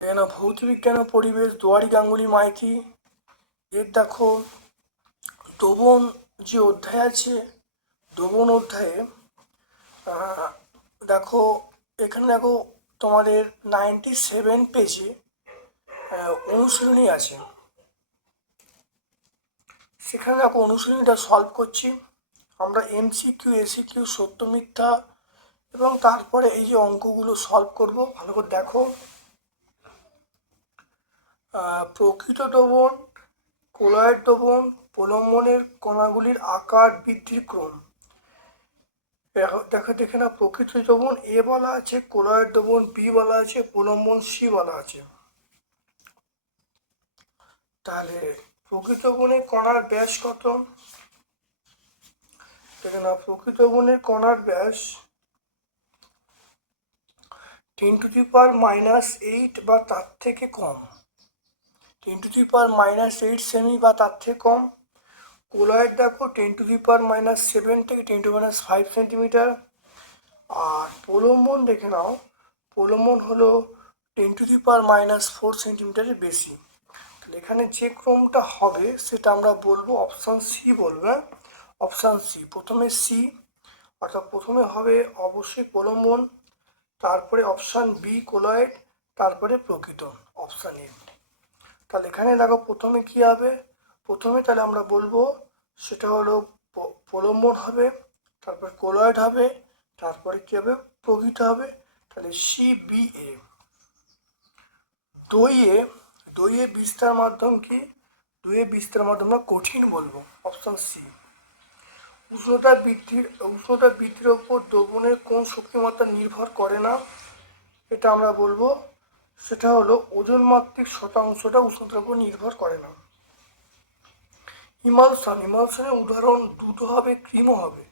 কেন ভৌতবিজ্ঞান ও পরিবেশ দুয়ারি গাঙ্গুলি মাইতি এর দেখো দোবন যে অধ্যায় আছে দোবন অধ্যায়ে দেখো, এখানে দেখো তোমাদের নাইনটি সেভেন পেজে অনুশীলনী আছে। সেখানে দেখো অনুশীলনীটা সলভ করছি। আমরা এমসি কিউ এসি কিউ সত্য, মিথ্যা এবং তারপরে এই যে অঙ্কগুলো সলভ করব। ভালো করে দেখো। প্রকৃত দ্রবণ কোলয়েড দ্রবণ, প্রলম্বনের কণাগুলির আকার বৃদ্ধির ক্রম। দেখো- দেখো না প্রকৃত দ্রবণ এ বলা আছে কোলয়েড দ্রবণ বি বলা আছে প্রলম্বন সি বলা আছে। তাহলে প্রকৃত দ্রবণের কণার ব্যাস কত? দেখে না প্রকৃত দ্রবণের কণার ব্যাস ten to the power minus eight বা তার থেকে কম। Ten to the power minus eight semi বা তার থেকে কম। কোলয়েড দেখো ten to the power minus seven থেকে ten to minus five centimetre আর প্রলম্বন দেখে নাও প্রলম্বন হলো ten to the power minus four সেন্টিমিটারের বেশি। তাহলে এখানে যে ক্রমটা হবে সেটা আমরা বলব অপশান সি বলবে অপশান সি প্রথমে সি অর্থাৎ প্রথমে হবে অবশ্যই প্রলম্বন তারপরে অপশান বি কোলয়েড তারপরে প্রকৃত অপশান এ তাহলে এখানে দেখো প্রথমে কি হবে? প্রথমে তাহলে আমরা বলব সেটা হলো প্রলম্বন হবে, তারপর কোলয়েড হবে, তারপরে কি হবে? প্রকৃত হবে। তাহলে সি বি এ। দইয়ে দইয়ে বিস্তার মাধ্যম কি? দইয়ে বিস্তার মাধ্যম আমরা কঠিন বলব, অপশন সি। উষ্ণতা বৃদ্ধির উষ্ণতা বৃদ্ধির ওপর দ্রবণের কোন শক্তিমাত্রা নির্ভর করে না? এটা আমরা বলব, সেটা হলো ওজন মাত্রিক শতাংশটা উষ্ণতার উপর নির্ভর করে না। ইমালশন ইমালশনের উদাহরণ দুটো হবে ক্রিমও হবে।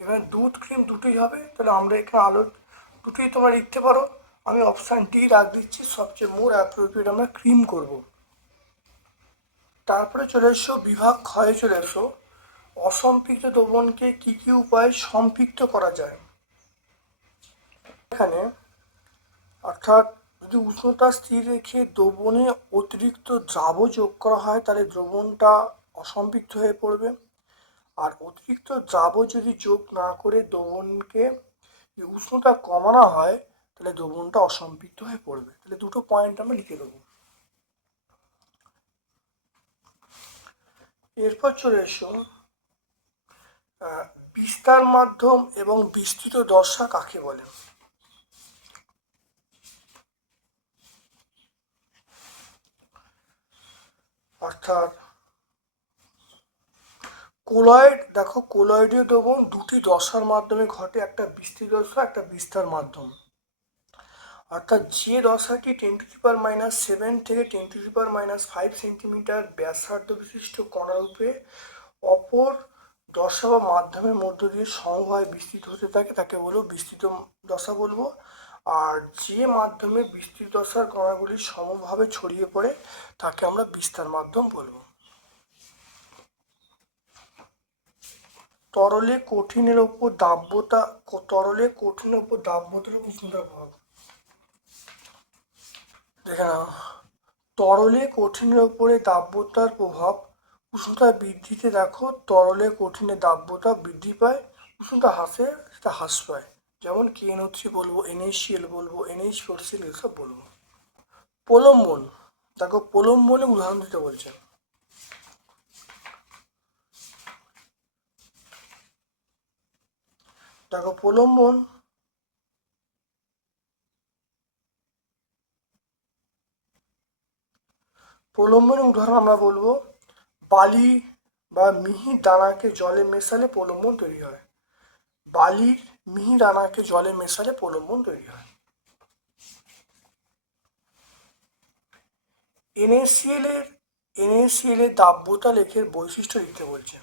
এখানে দুধ ক্রিম দুটোই হবে, তাহলে আমরা এখানে আলো দুটোই তোমরা লিখতে পারো। আমি অপশান ডি রাখ দিচ্ছি, সবচেয়ে মোর অ্যাপ্রোপ্রিয়েট আমরা ক্রিম করব। তারপরে চলে এসো, বিভাগ ক্ষয়ে চলে এসো। অসম্পৃক্ত দ্রবণকে কী কী উপায়ে সম্পৃক্ত করা যায়? এখানে, অর্থাৎ যদি উষ্ণতা স্থির রেখে দ্রবণে অতিরিক্ত দ্রাব যোগ করা হয়, তাহলে দ্রবণটা অসম্পৃক্ত হয়ে পড়বে। আর অতিরিক্ত দ্রাব যদি যোগ না করে দ্রবণকে উষ্ণতা কমানো হয়, তাহলে দ্রবণটা অসম্পৃক্ত হয়ে পড়বে। তাহলে দুটো পয়েন্ট আমরা লিখে দেবো। এরপর চলে এসো। বিস্তার মাধ্যম এবং বিস্তৃত দশা কাকে বলে? অর্থাৎ কোলয়েড, দেখো কোলয়েডীয় দ্রবণ দুটি দশার মাধ্যমে ঘটে, একটা বিস্তৃত দশা, একটা বিস্তার মাধ্যম। অর্থাৎ যে দশাটি ten to power minus seven থেকে ten to the minus five centimetre ব্যাসার্ধ বিশিষ্ট কণারূপে অপর দশা বা মাধ্যমের মধ্য দিয়ে সমভাবে বিস্তৃত হতে থাকে, তাকে বলব বিস্তৃত দশা বলব। আর যে মাধ্যমে বিস্তৃত দশার কণাগুলি সমভাবে ছড়িয়ে পড়ে, তাকে আমরা বিস্তার মাধ্যম বলব। তরলে কঠিনের ওপর দাব্যতা তরলে কঠিনের ওপর দাব্যতার উপর উষ্ণতার প্রভাব দেখে তরলে কঠিনের ওপরে দাব্যতার প্রভাব উষ্ণতা বৃদ্ধিতে দেখো, তরলে কঠিনে দাব্যতা বৃদ্ধি পায়, উষ্ণতা হ্রাসে সেটা হ্রাস পায়। যেমন কেন হচ্ছে বলব এনএসিএল বলব এনএইচ ফোর সিএল এসব বলব। প্রলম্বন দেখো প্রলম্বনে উদাহরণ দিতে বলছে। দেখো প্রলম্বন। প্রলম্বনের উদাহরণ আমরা বলব, বালি বা মিহি দানাকে জলে মেশালে প্রলম্বন তৈরি হয়। বালির মিহি দানাকে জলে মেশালে প্রলম্বন তৈরি হয়। এনএসিএল এর এনএসিএল এর দাব্যতা লেখের বৈশিষ্ট্য লিখতে বলছে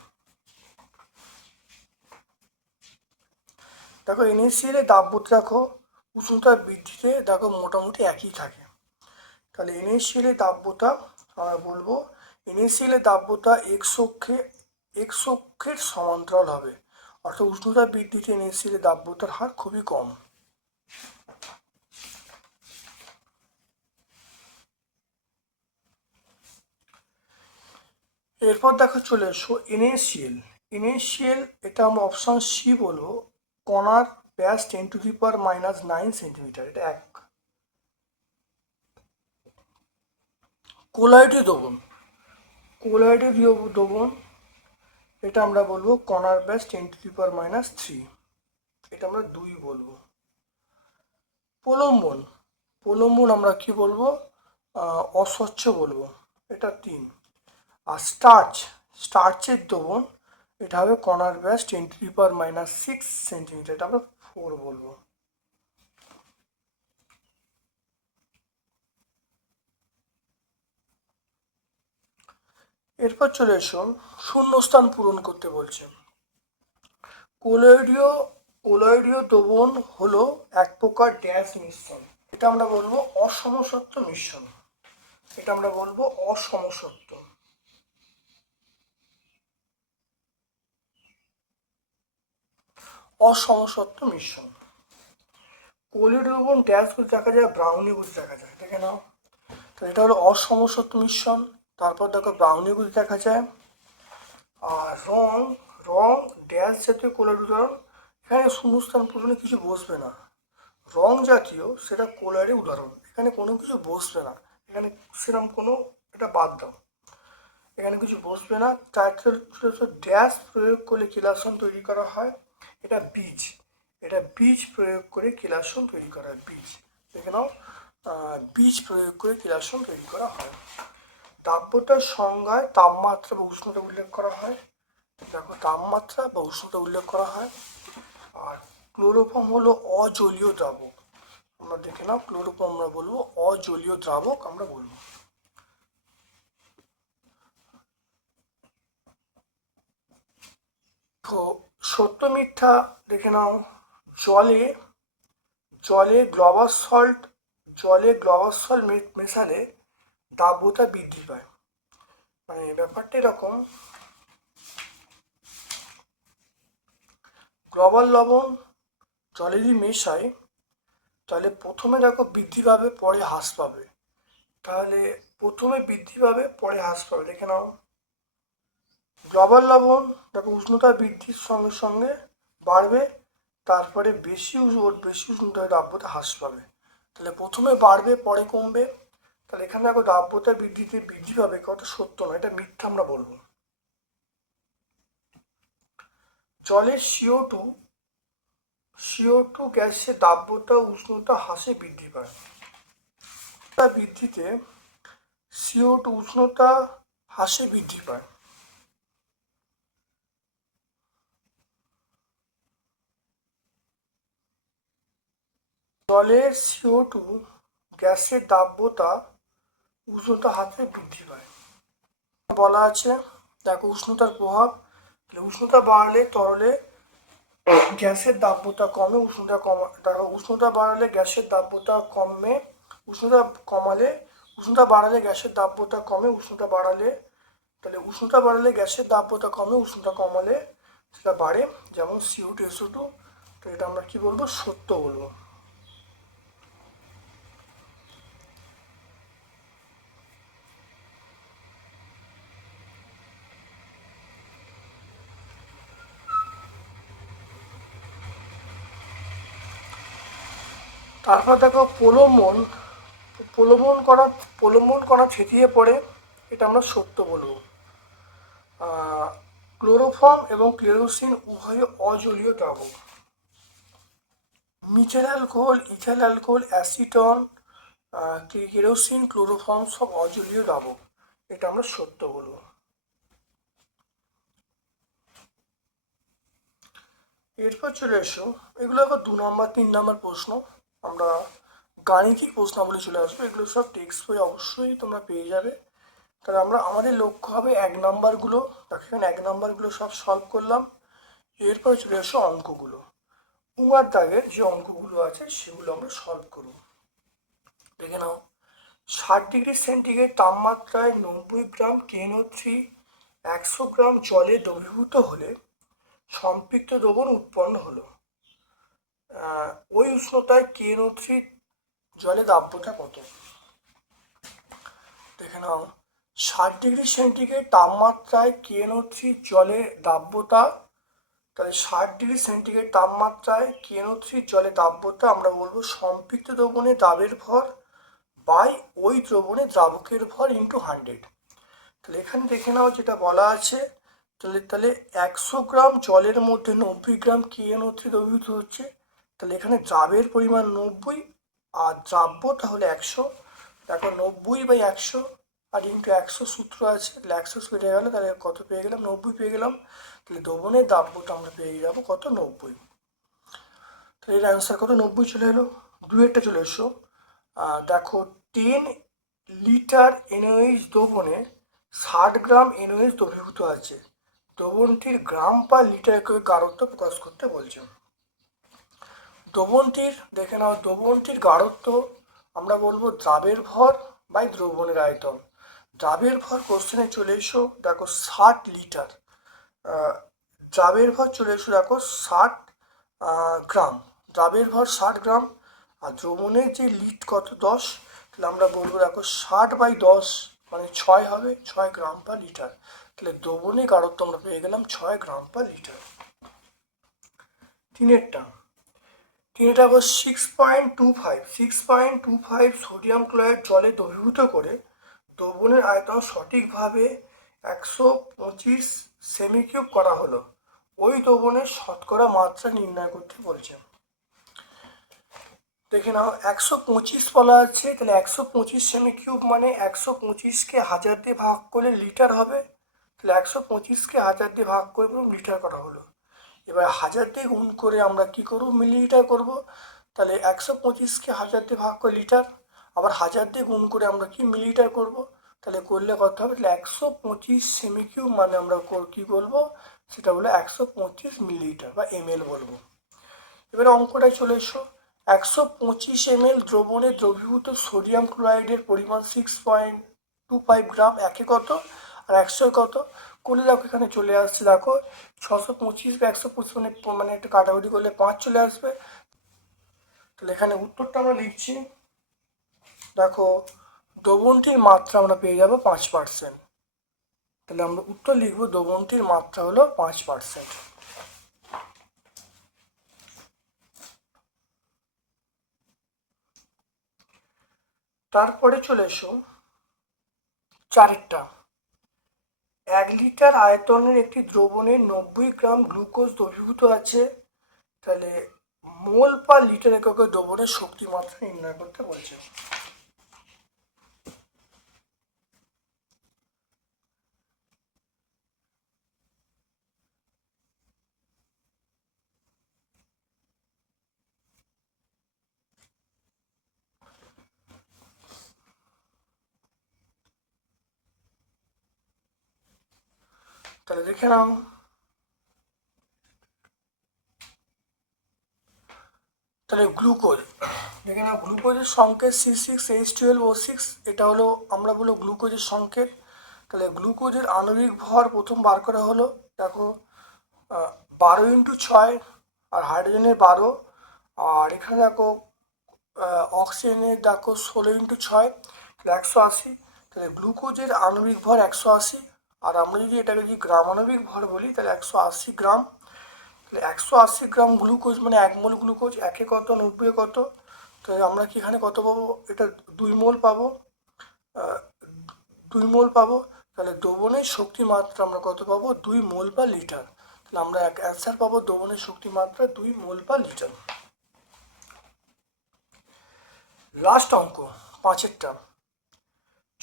দেখো এনএসিএল দাব্যতা দেখো উষ্ণতা বৃদ্ধিতে দেখো মোটামুটি একই থাকে। তাহলে এনএসিএল দাব্যতা আমরা বলব এনএসিএল দাব্যতা এক্স অক্ষে এক্স অক্ষের সমান্তরাল হবে। অর্থাৎ উষ্ণতা বৃদ্ধিতে এনএসিএল দাব্যতার হার খুবই কম। এরপর দেখো চলে এসো এনএসিএল এনএসিএল এটা আমরা অপশান সি বলব। কণার ব্যাস ten to the power minus nine centimetre এটা এক। কোলাইডে দবন কোলাইডে দবন এটা আমরা বলব কণার ব্যাস ten to the power minus three এটা আমরা দুই বলব। প্রলম্বন প্রলম্বন আমরা কি বলব? অস্বচ্ছ বলব। এটা তিন। আর স্টার্চ স্টার্চের দবন এটা হবে কণার ব্যাস ten to minus six centimetre এটা আমরা ফোর বলব। এরপর চলে এসো শূন্যস্থান পূরণ করতে বলছে। কোলয়েডীয় কোলয়েডীয় দ্রবণ হলো এক প্রকার ড্যাশ মিশ্রণ। এটা আমরা বলব অসমসত্ব মিশ্রণ। এটা আমরা বলব অসমসত্ব অসমসত্ব মিশ্রণ। দ্রবণ ড্যাশ করে দেখা যায় ব্রাউনি গুজ দেখা যায়, দেখে নাও। তো এটা হলো অসমসত্ব মিশ্রণ, তারপর দেখো ব্রাউনি গুজ দেখা যায়। আর রং রং ড্যাশ জাতীয় উদাহরণ, এখানে শূন্যস্থান পূরণে কিছু বসবে না। রং জাতীয়, সেটা কোলারে উদাহরণ, এখানে কোনো কিছু বসবে না। এখানে সেরকম কোনো এটা বাদ দাও। এখানে কিছু বসবে না টাইটেল ড্যাশ প্রয়োগ করলে কিলাসন তৈরি করা হয়। এটা বীজ। এটা বীজ প্রয়োগ করে কিলাসন তৈরি করা বীজ। দেখে নাও বীজ প্রয়োগ করে কিলাসন তৈরি করা হয়। তাপমাত্রার সংজ্ঞায় তাপমাত্রা বা উষ্ণতা উল্লেখ করা হয়। দেখো, তাপমাত্রা বা উষ্ণতা উল্লেখ করা হয়। আর ক্লোরোফর্ম হলো অজলীয় দ্রাবক। আমরা দেখে নাও, ক্লোরোফর্ম আমরা বলব, অজলীয় দ্রাবক আমরা বলব। তো সত্য মিথ্যা দেখে নাও। জলে জলে গ্লোবাস সল্ট, জলে গ্লোবাস সল্ট মেশালে দাব্যতা বৃদ্ধি পায়। মানে ব্যাপারটা এরকম। গ্লোবাল লবণ জলে যদি মেশায়, তাহলে প্রথমে দেখো বৃদ্ধি পাবে, পরে হ্রাস পাবে। তাহলে প্রথমে বৃদ্ধি পাবে, পরে হ্রাস পাবে। দেখে নাও। গ্লোবাল লবণ দেখো উষ্ণতা বৃদ্ধির সঙ্গে সঙ্গে বাড়বে, তারপরে বেশি উষ্ণ- বেশি উষ্ণতায় দাব্যতা হ্রাস পাবে। তাহলে প্রথমে বাড়বে, পরে কমবে। তাহলে এখানে দেখো দাব্যতা বৃদ্ধিতে বৃদ্ধি পাবে কথা সত্য নয়, এটা মিথ্যা আমরা বলব জলের সিও টু সিও টু গ্যাসের দাব্যতা উষ্ণতা হ্রাসে বৃদ্ধি পায়। বৃদ্ধিতে সিও টু উষ্ণতা হ্রাসে বৃদ্ধি পায়। জলের সিও টু গ্যাসের দাব্যতা উষ্ণতা হাতে বৃদ্ধি পায়। বলা আছে, দেখো উষ্ণতার প্রভাব উষ্ণতা বাড়লে তরলে গ্যাসের দাব্যতা কমে, উষ্ণতা কমা, দেখো উষ্ণতা বাড়ালে গ্যাসের দাব্যতা কমে, উষ্ণতা কমালে, উষ্ণতা বাড়ালে গ্যাসের দাব্যতা কমে, উষ্ণতা বাড়ালে, তাহলে উষ্ণতা বাড়ালে গ্যাসের দাব্যতা কমে, উষ্ণতা কমালে সেটা বাড়ে, যেমন সিও টু এসও টু তো এটা আমরা কী বলব? সত্য বলব। তারপর দেখো প্রলোভন প্রলোভন করা প্রলোভন করা থেতিয়ে পড়ে, এটা আমরা সত্য বলব। ক্লোরোফর্ম এবং ক্লেরোসিন উভয় অজলীয় দ্রাবক methyl alcohol ethyl alcohol, acetone kerosene chloroform সব অজলীয় দ্রাবক এটা আমরা সত্য বলব। এরপর চলে এসো। এগুলো এখন দু নম্বর, তিন নম্বর প্রশ্ন। আমরা গাণিতিক প্রশ্নাবলী চলে আসব, এগুলো সব টেক্সট বই অবশ্যই তোমরা পেয়ে যাবে। তাহলে আমরা, আমাদের লক্ষ্য হবে এক নাম্বারগুলো দেখো এখানে এক নাম্বারগুলো সব সলভ করলাম। এরপর চলে এসো অঙ্কগুলো। উমার দাগের যে অঙ্কগুলো আছে, সেগুলো আমরা সলভ করব। দেখে নাও। ষাট ডিগ্রি সেন্টিগ্রেড তাপমাত্রায় নব্বই গ্রাম কেনো থ্রি, একশো গ্রাম জলে দ্রবীভূত হলে সম্পৃক্ত দ্রবণ উৎপন্ন হলো। ওই উষ্ণতায় কেনো থ্রি জলে দাব্যতা কত? দেখে নাও। ষাট ডিগ্রি সেন্টিগ্রেড তাপমাত্রায় কেনো থ্রি জলে দাব্যতা তাহলে ষাট ডিগ্রি সেন্টিগ্রেড তাপমাত্রায় কেনো থ্রি জলে দাব্যতা আমরা বলব সম্পৃক্ত দ্রবণে দাবের ভর বাই ওই দ্রবণে দ্রাবকের ভর ইন্টু হান্ড্রেড তাহলে এখানে দেখে নাও যেটা বলা আছে, তাহলে তাহলে একশো গ্রাম জলের মধ্যে নব্বই গ্রাম কেএনও থ্রি দ্রবীভূত হচ্ছে তাহলে এখানে দ্রাবের পরিমাণ নব্বই আর দ্রাব্য তাহলে একশো। দেখো নব্বই বাই একশো আর ইন্টু একশো সূত্র আছে, তাহলে একশো কেটে গেলো, তাহলে কত পেয়ে গেলাম? নব্বই পেয়ে গেলাম। তাহলে দ্রবণের দ্রাব্যটা আমরা পেয়ে যাব কত? নব্বই। তাহলে এর অ্যান্সার কত? নব্বই চলে এলো। দুয়েরটা চলে এসো। দেখো টেন লিটার এনওএইচ দ্রবণে ষাট গ্রাম এনওএইচ দ্রবীভূত আছে। দ্রবণটির গ্রাম বা লিটার করে গাঢ়ত্ব প্রকাশ করতে বলছে। দ্রবণটির, দেখে নাও, দ্রবণটির গাঢ়ত্ব, আমরা বলব দ্রাবের ভর বাই দ্রবণের আয়তন। দ্রাবের ভর কোশ্চেনে চলে এসো, দেখো ষাট লিটার। দ্রাবের ভর চলে এসো, দেখো ষাট গ্রাম। দ্রাবের ভর ষাট গ্রাম, আর দ্রবণের যে লিট কত? দশ। তাহলে আমরা বলব, দেখো ষাট বাই দশ মানে ছয় হবে, ছয় গ্রাম পার লিটার তাহলে দ্রবণে গাঢ়ত্ব আমরা পেয়ে গেলাম ছয় গ্রাম পার লিটার তিনেরটা। তিনটা হলো six point two five six point two five sodium chloride জলে দ্রবীভূত করে দ্রবণের আয়তন সঠিকভাবে একশো পঁচিশ সেমিকিউব করা হলো। ওই দ্রবণের শতকরা মাত্রা নির্ণয় করতে বলছেন দেখে নাও, একশো পঁচিশ বলা আছে, তাহলে একশো পঁচিশ সেমি কিউব মানে একশো পঁচিশকে হাজার দিয়ে ভাগ করলে লিটার হবে। তাহলে একশো পঁচিশকে হাজার দিয়ে ভাগ করে লিটার করা হলো। এবার হাজার দিয়ে গুণ করে আমরা কি করব? মিলিলিটার করব। তাহলে একশো পঁচিশকে হাজার দিয়ে ভাগ করে লিটার, আবার হাজার দিয়ে গুণ করে আমরা কি মিলিলিটার করব? তাহলে করলে কত হবে? তাহলে একশো পঁচিশ সেমি কিউব মানে আমরা কি বলব? সেটা হলো একশো পঁচিশ মিলিলিটার বা এমএল বলব। এবার অঙ্কটায় চলে এসো। একশো পঁচিশ এমএল দ্রবণে দ্রবীভূত সোডিয়াম ক্লোরাইডের পরিমাণ six point two five gram, একে কত? আর একশো কত? করলে দেখো এখানে চলে আসছে, দেখো। ছশো পঁচিশ বা একশো পঁচিশ মানে মানে একটু কাটাকুটি করলে পাঁচ চলে আসবে। তাহলে এখানে উত্তরটা আমরা লিখছি। দেখো, দ্রবণটির মাত্রা আমরা পেয়ে যাব পাঁচ পার্সেন্ট। তাহলে আমরা উত্তর লিখব, দ্রবণটির মাত্রা হলো পাঁচ পার্সেন্ট। তারপরে চলে এসো চারেরটা এক লিটার আয়তনের একটি দ্রবণে নব্বই গ্রাম গ্লুকোজ দ্রবীভূত আছে। তাহলে মোল পার লিটার এককের দ্রবণের শক্তি মাত্রা নির্ণয় করতে বলছে। তাহলে দেখে নাও। তাহলে গ্লুকোজ দেখে নাও গ্লুকোজের সংকেত C six H twelve O six এটা হলো আমরা বলো গ্লুকোজের সংকেত। তাহলে গ্লুকোজের আণবিক ভর প্রথম বার করা হলো, দেখো বারো ইন্টু ছয় আর হাইড্রোজেনের বারো। আর এখানে দেখো অক্সিজেনের দেখো ষোলো ইন্টু ছয় তাহলে একশো আশি। তাহলে গ্লুকোজের আণবিক ভর একশো আশি আর আমরা যদি এটাকে যদি গ্রাম আণবিক ভর বলি, তাহলে একশো আশি গ্রাম। তাহলে একশো আশি গ্রাম গ্লুকোজ মানে এক মোল গ্লুকোজ, একে কত নব্বই কত? তো আমরা কি এখানে কত পাবো? এটা দুই মোল পাবো। দুই মোল পাবো। তাহলে দ্রবণের শক্তি মাত্রা আমরা কত পাবো? দুই মোল বা লিটার। তাহলে আমরা এক অ্যান্সার পাবো দ্রবণের শক্তি মাত্রা দুই মোল বা লিটার। লাস্ট অঙ্ক, পাঁচেরটা।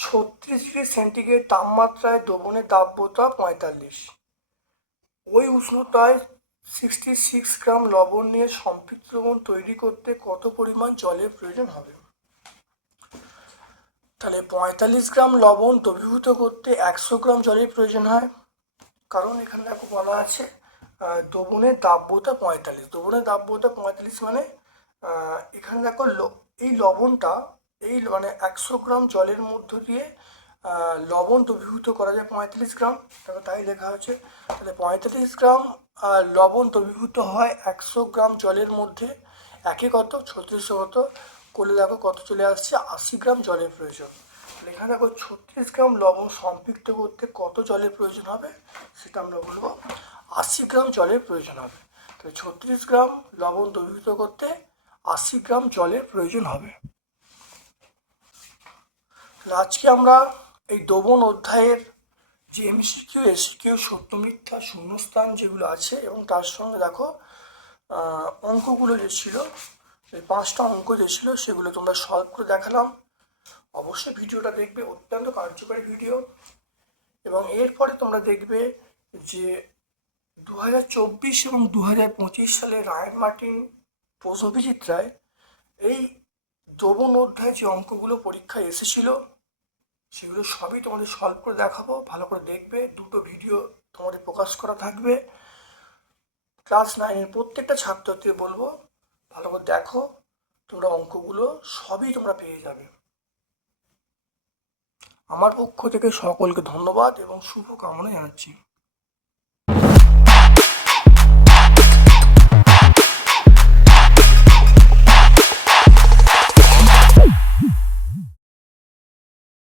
ছত্রিশ ডিগ্রি সেন্টিগ্রেড তাপমাত্রায় দ্রবণের দাব্যতা পঁয়তাল্লিশ। ওই উষ্ণতায় সিক্সটি সিক্স গ্রাম লবণ নিয়ে সম্পৃক্ত দ্রবণ তৈরি করতে কত পরিমাণ জলের প্রয়োজন হবে? তাহলে পঁয়তাল্লিশ গ্রাম লবণ দ্রবীভূত করতে একশো গ্রাম জলের প্রয়োজন হয়। কারণ এখানে দেখো বলা আছে দ্রবণের দাব্যতা পঁয়তাল্লিশ। দ্রবণের দাব্যতা পঁয়তাল্লিশ মানে এখানে দেখো এই লবণটা এই মানে একশো গ্রাম জলের মধ্য দিয়ে লবণ দ্রবীভূত করা যায় পঁয়তাল্লিশ গ্রাম। তাই লেখা হয়েছে। তাহলে পঁয়তাল্লিশ গ্রাম লবণ দ্রবীভূত হয় একশো গ্রাম জলের মধ্যে। একে কত? ছত্রিশশো কত? করলে দেখো কত চলে আসছে? আশি গ্রাম জলের প্রয়োজন। এখানে দেখো ছত্রিশ গ্রাম লবণ সম্পৃক্ত করতে কত জলের প্রয়োজন হবে? সেটা আমরা বলব আশি গ্রাম জলের প্রয়োজন হবে। তাহলে ছত্রিশ গ্রাম লবণ দ্রবীভূত করতে আশি গ্রাম জলের প্রয়োজন হবে। আজকে আমরা এই দ্রবণ অধ্যায়ের যে এমসিকিউ, এসিকিউ, সত্য মিথ্যা, শূন্যস্থান যেগুলো আছে এবং তার সঙ্গে দেখো অঙ্কগুলো যে ছিল, এই পাঁচটা অঙ্ক যে ছিল সেগুলো তোমরা সলভ করে দেখালাম। অবশ্যই ভিডিওটা দেখবে, অত্যন্ত কার্যকরী ভিডিও। এবং এরপরে তোমরা দেখবে যে দু হাজার চব্বিশ এবং দু হাজার পঁচিশ সালে রায়ন মার্টিন প্রশ্ন রায় এই দ্রবণ অধ্যায় যে অঙ্কগুলো পরীক্ষায় এসেছিল, সেগুলো সবই তোমাদের সলভ করে দেখাবো। ভালো করে দেখবে, দুটো ভিডিও তোমাদের প্রকাশ করা থাকবে। ক্লাস নাইনের প্রত্যেকটা ছাত্রছাত্রী বলব, ভালো করে দেখো, তোমরা অঙ্কগুলো সবই তোমরা পেয়ে যাবে। আমার পক্ষ থেকে সকলকে ধন্যবাদ এবং শুভ কামনা জানাচ্ছি।